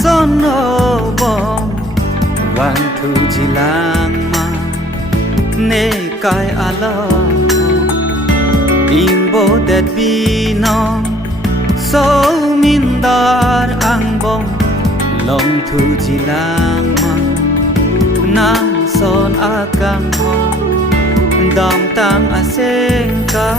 son o bom wan thu ji lang ma ne kai alo in bo det bi no so min dar ang bom long thu ji lang ma na son akang ho dom tang a seng ka